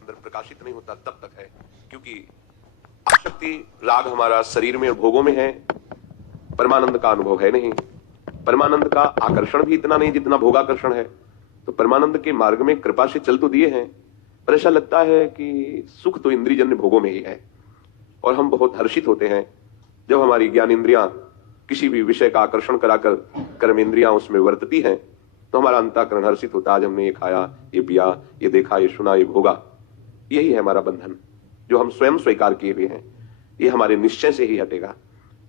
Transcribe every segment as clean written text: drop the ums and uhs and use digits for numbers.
अंदर प्रकाशित नहीं होता तब तक है, क्योंकि आसक्ति राग हमारा शरीर में और भोगों में है, परमानंद का अनुभव है नहीं। परमानंद का आकर्षण भी इतना नहीं जितना भोगाकर्षण है। तो परमानंद के मार्ग में कृपा से चल तो दिए हैं, पर ऐसा लगता है कि सुख तो इंद्रियजन्य भोगों में ही है। और हम बहुत हर्षित होते हैं जब हमारी ज्ञान इंद्रियां किसी भी विषय का आकर्षण कराकर कर्म इंद्रियां उसमें वर्तती हैं, तो हमारा अंतःकरण हर्षित होता है। आज हमने ये खाया, ये पिया, ये देखा, ये सुना, ये भोगा। यही है हमारा बंधन जो हम स्वयं स्वीकार किए हुए हैं। ये हमारे निश्चय से ही हटेगा।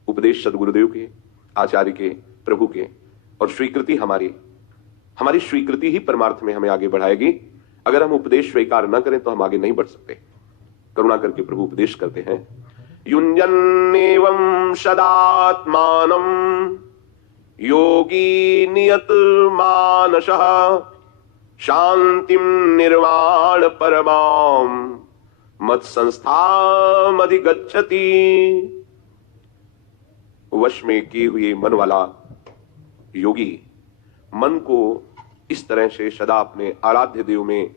उपदेश सदगुरुदेव के, आचार्य के, प्रभु के, और स्वीकृति हमारी स्वीकृति ही परमार्थ में हमें आगे बढ़ाएगी। अगर हम उपदेश स्वीकार न करें तो हम आगे नहीं बढ़ सकते। करुणा करके प्रभु उपदेश करते हैं, युञ्जन्नेवं सदात्मानं योगी नियत मानसः शांतिं निर्वाण परमां मत संस्थामधिगच्छति। वश में किए हुए मन वाला योगी मन को इस तरह से सदा अपने आराध्य देव में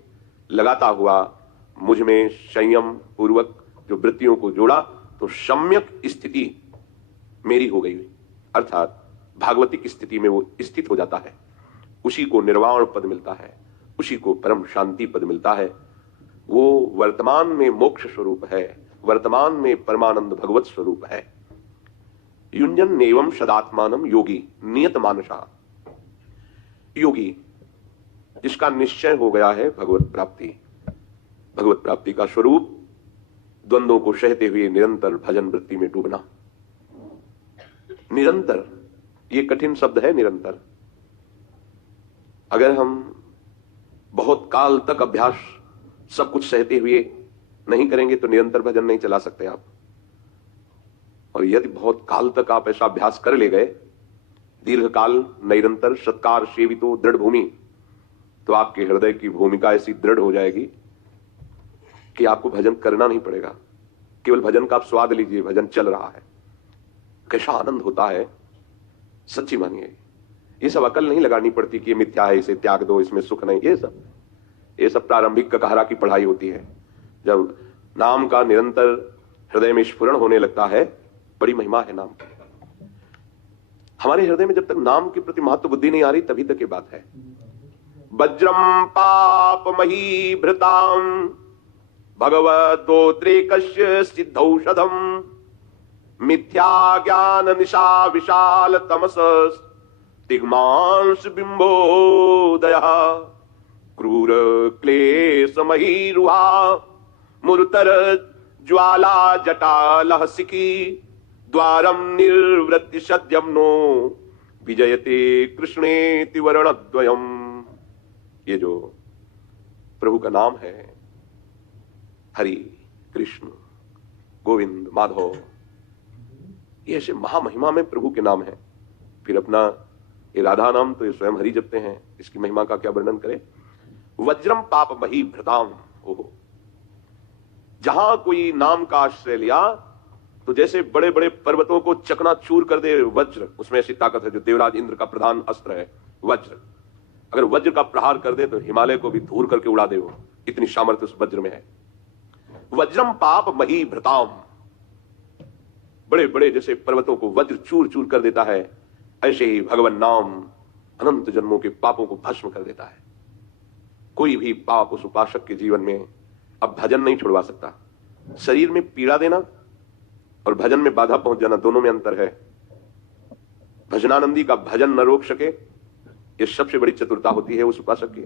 लगाता हुआ मुझ में संयम पूर्वक जो वृत्तियों को जोड़ा, तो सम्यक स्थिति मेरी हो गई, अर्थात भागवतिक स्थिति में वो स्थित हो जाता है। उसी को निर्वाण पद मिलता है, उसी को परम शांति पद मिलता है। वो वर्तमान में मोक्ष स्वरूप है, वर्तमान में परमानंद भगवत स्वरूप है। युञ्जन एवं सदात्मानम योगी नियत मानसा। योगी जिसका निश्चय हो गया है भगवत प्राप्ति। भगवत प्राप्ति का स्वरूप द्वंद्वों को सहते हुए निरंतर भजन वृत्ति में डूबना। निरंतर, ये कठिन शब्द है निरंतर। अगर हम बहुत काल तक अभ्यास सब कुछ सहते हुए नहीं करेंगे तो निरंतर भजन नहीं चला सकते आप। और यदि बहुत काल तक आप ऐसा अभ्यास कर ले गए, दीर्घ काल निरंतर सत्कार सेवितो दृढ़ भूमि, तो आपके हृदय की भूमिका ऐसी दृढ़ हो जाएगी कि आपको भजन करना नहीं पड़ेगा। केवल भजन का आप स्वाद लीजिए, भजन चल रहा है, कैसा आनंद होता है। सच्ची मानिए, ये सब अकल नहीं लगानी पड़ती कि ये मिथ्या है, इसे त्याग दो, इसमें सुख नहीं। ये सब प्रारंभिक ककहरा की पढ़ाई होती है। जब नाम का निरंतर हृदय में स्फुरण होने लगता है, बड़ी महिमा है नाम की। हमारे हृदय में जब तक नाम के प्रति महत्व बुद्धि नहीं आ रही, तभी तक ये बात है। वज्रम पाप मही भृताम भगवतोद्रेकस्य सिद्धौषधम मिथ्या ज्ञान निशा विशाल तमस तिग्मांस बिंबोदय क्रूर क्लेश महीरुहा मुरुतर ज्वाला जटा लहसिकी द्वारम निर्वृत्ति सद्यम नो विजयते कृष्णेति वर्णद्वयम्। ये जो प्रभु का नाम है, हरि, कृष्ण, गोविंद, माधव, ये ऐसे महामहिमा में प्रभु के नाम है। फिर अपना ये राधा नाम तो ये स्वयं हरि जपते हैं, इसकी महिमा का क्या वर्णन करें। वज्रम पाप मही भृताम। ओहो, जहां कोई नाम का आश्रय लिया तो जैसे बड़े बड़े पर्वतों को चकनाचूर कर दे वज्र, उसमें ऐसी ताकत है। जो देवराज इंद्र का प्रधान अस्त्र है वज्र, अगर वज्र का प्रहार कर दे तो हिमालय को भी धूर करके उड़ा दे, वो इतनी सामर्थ्य उस वज्र में है। वज्रम पाप मही भृताम, बड़े बड़े जैसे पर्वतों को वज्र चूर चूर कर देता है, ऐसे ही भगवान नाम अनंत जन्मों के पापों को भस्म कर देता है। कोई भी पाप उस उपासक के जीवन में अब भजन नहीं छुड़वा सकता। शरीर में पीड़ा देना और भजन में बाधा पहुंच जाना, दोनों में अंतर है। भजनानंदी का भजन न रोक सके, यह सबसे बड़ी चतुरता होती है उस उपासक की।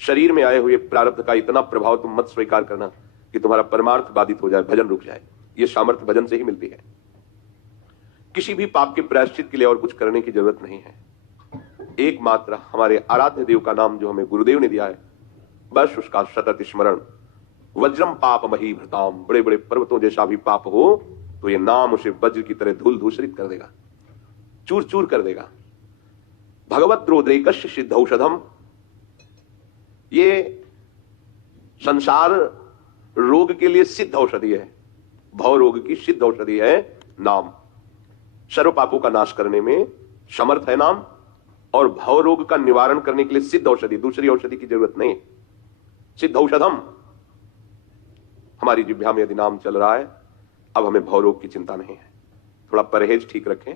शरीर में आए हुए प्रारब्ध का इतना प्रभाव तुम मत स्वीकार करना कि तुम्हारा परमार्थ बाधित हो जाए, भजन रुक जाए। यह सामर्थ्य भजन से ही मिलती है। किसी भी पाप के प्रायश्चित के लिए और कुछ करने की जरूरत नहीं है। एकमात्र हमारे आराध्य देव का नाम जो हमें गुरुदेव ने दिया है, बस उसका सतत स्मरण। वज्रम पाप मही भृताम, बड़े बड़े पर्वतों जैसा भी पाप हो तो ये नाम उसे वज्र की तरह धूल धूसरित कर देगा, चूर चूर कर देगा। भगवत द्रोद्रेकस्य सिद्धौषधम, ये संसार रोग के लिए सिद्ध औषधि है। भव रोग की सिद्ध औषधि है नाम। सर्व पापों का नाश करने में समर्थ है नाम, और भव रोग का निवारण करने के लिए सिद्ध औषधि, दूसरी औषधि की जरूरत नहीं। सिद्ध औषधम, हमारी जिह्वा में यदि नाम चल रहा है, अब हमें भवरोग की चिंता नहीं है। थोड़ा परहेज ठीक रखें,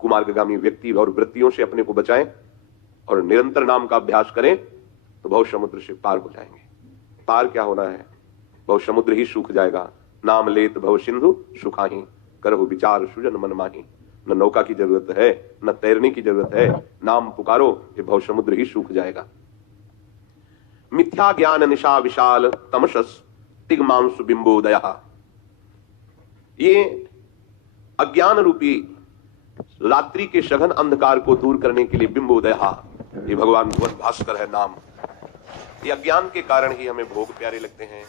कुमार्गगामी व्यक्ति और वृत्तियों से अपने को बचाएं और निरंतर नाम का अभ्यास करें तो भव समुद्र से पार हो जाएंगे। पार क्या होना है? भव समुद्र ही सूख जाएगा। नाम लेत भव सिंधु सुखाही, करहु विचार सुजन मन माही। न नौका की जरूरत है, न तैरने की जरूरत है, नाम पुकारो कि भव समुद्र ही सूख जाएगा। मिथ्या ज्ञान निशा विशाल तमसस तिग्मांसु बिंबोदय। ये अज्ञान रूपी रात्रि के सघन अंधकार को दूर करने के लिए बिंबोदय, ये भगवान भुवन भास्कर है नाम। ये अज्ञान के कारण ही हमें भोग प्यारे लगते हैं,